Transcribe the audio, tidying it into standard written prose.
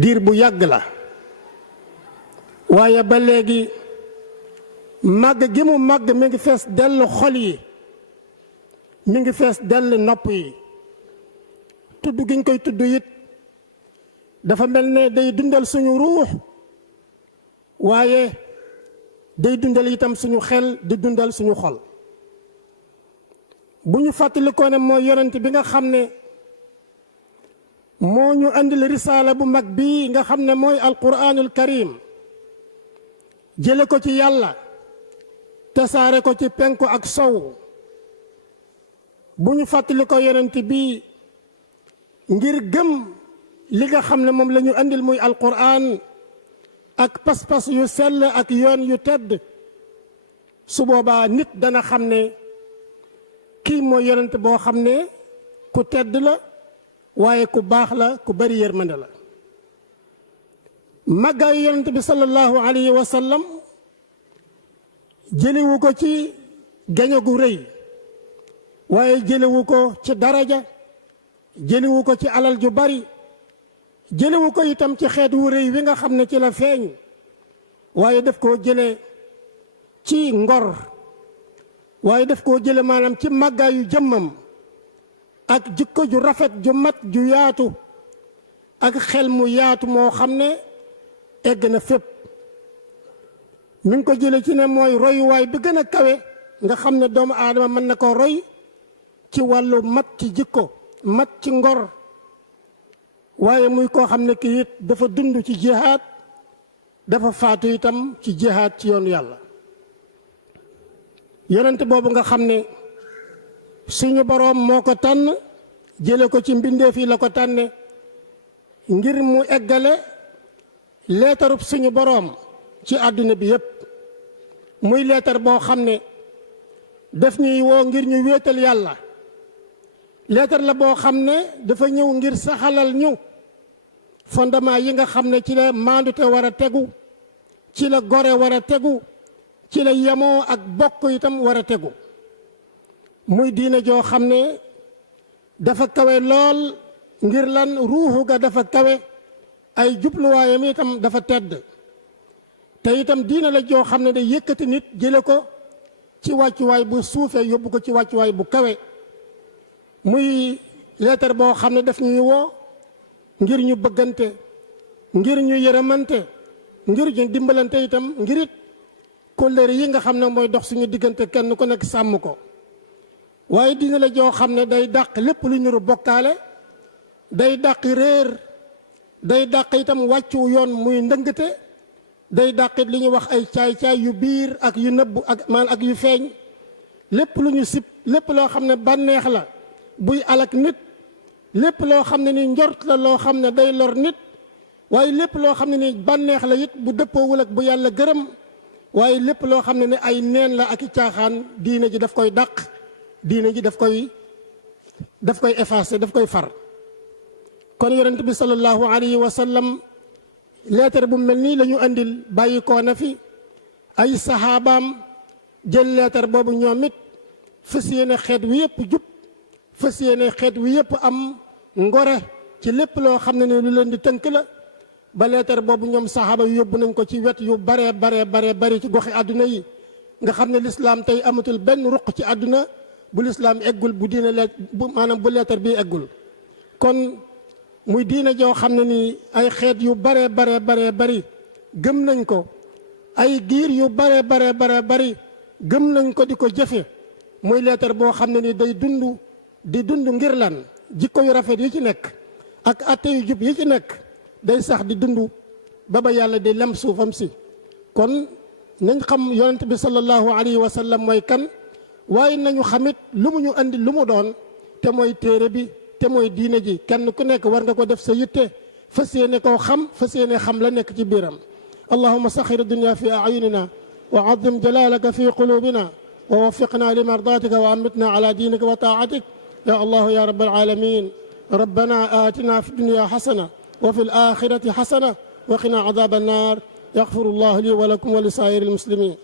diir bu yàgg la waaye ba léegi màgg gi mu màgg mi ngi fees dell xol yi mi ngi fees dell nopp yi tudd gi ñu koy tudd it dafa mel ne day dundal suñu ruux waaye day dundal itam suñu xel di dundal suñu xol bu ñu fàttalikoo ne mooy yonent bi nga xam ne moo ñu andil risaala bu mag bii nga xam ne mooy alquraanul karim jële ko ci yàlla tasaare ko ci penku ak sow bu ñu fàttalikoo yonent bi ngir gëm li nga xam ne moom la ñu andil muy alquraan ak pas-pas yu sell ak yoon yu tedd su boobaa nit dana xam ne kii mooy yonent boo xam ne ku tedd la waaye ku baax la ku bari yërmande la màggaayu yonent bi sallallahu alayhi wa sallam jëlewu ko ci gañe gu rëy waaye jëlewu ko ci daraja jëlewu ko ci alal ju bari jëlewu ko itam ci xeet wu rëy wi nga xam ne ci la feeñ waaye daf koo jële ci ngor waaye daf koo jële maanaam ci màggaayu jëmmam ak jikko ju rafet ju mat ju yaatu ak xel mu yaatu moo xam ne egg na fépp mi ngi ko jële ci ne mooy royuwaay bi gën a kawe nga xam ne doomu aadama mën na ko roy ci wàllu mat ci jikko mat ci ngor waaye muy koo xam ne kii it dafa dund ci jihaad dafa faatu itam ci jihaad ci yoonu yàlla yonent boobu nga xam ne suñu boroom moo ko tànn jële ko ci mbindeef yi la ko tànne ngir mu eggale leetarub suñu boroom ci àdduna bi yépp muy leetar boo xam ne daf ñuy woo ngir ñu wéetal yàlla leetar la boo xam ne dafa ñëw ngir saxalal ñu fondement yi nga xam ne ci la maandute war a tegu ci la gore war a tegu ci la yemoo ak bokk itam war a tegu muy diine joo xam ne dafa kawe lool ngir lan ruuxu ga dafa kawe ay jubluwaayam itam dafa tedd te itam diine la joo xam ne day yëkkati nit jële ko ci wàccuwaay bu suufee yóbbu ko ci wàccuwaay bu kawe muy leetar boo xam ne daf ñuy woo ngir ñu bëggante ngir ñu yërëmante ngir ñu dimbalante itam ngir it kóllëre yi nga xam ne mooy dox suñu diggante kenn ku nekk sàmm ko waaye diine la joo xam ne day dàq lépp lu ñu bokkaale day dàq réer day dàq itam wàccu yoon muy ndëngate day dàqit li ñuy wax ay caay-caay yu biir ak yu nëbb ak yu feeñ lépp lu ñu sib lépp loo xam ne bànneex la buy alak nit lépp loo xam ne ni njort la loo xam ne day lor nit waaye lépp loo xam ne ni bànneex la it bu dëppoowul ak bu yàlla gërëm waaye lépp loo xam ne ne ay neen la ak i caaxaan diine ji daf koy dàq diine ji daf koy effacer daf koy far kon yonent bi sallallahu alayhi wa sallam leetar bu mel nii la ñu andil bàyyi koo na fi ay saxaabaam jël leetar boobu ñoom it fas yéene xeet wi yëpp jub fas yéene xeet wi yëpp am ngore ci lépp loo xam ne ni lu leen di tënk la ba leetar boobu ñoom saxaaba yu yóbbu nañ ko ci wet yu baree bari ci goxi àdduna yi nga xam ne lislaam tey amatul benn ruq ci àdduna bu lislaam eggul bu diine maanaam bu leetar bii eggul kon muy diine joo xam ne ni ay xeet yu baree bari gëm nañ ko ay giir yu baree bari gëm nañ ko di ko jëfe muy leetar boo xam ne ni day dund ngir lan jikko yu rafet yi ci nekk ak atte yu jub yi ci nekk day sax di dund ba yàlla di lem suufam si kon nañ xam yonent bi sallallahu alayhi wa sallam mooy kan waaye nañu xamit lu mu ñu andi lu mu doon te mooy téere bi te mooy diine ji kenn ku nekk war nga ko def sa yitte fas yéene koo xam fas yéene xam la nekk ci biiram allahumma saxir dunya fi ayunina wa azim jalalaka fi qulubina wa waffiqna li mardatika wa amitna ala dinika wa taatik ya allahu ya rabbal alamin rabbana atina fi dunya xasana wa fi alaxirati xasana wa qina adaba annar yaxfiru llahu li wa lakum wa li saa'iri almuslimin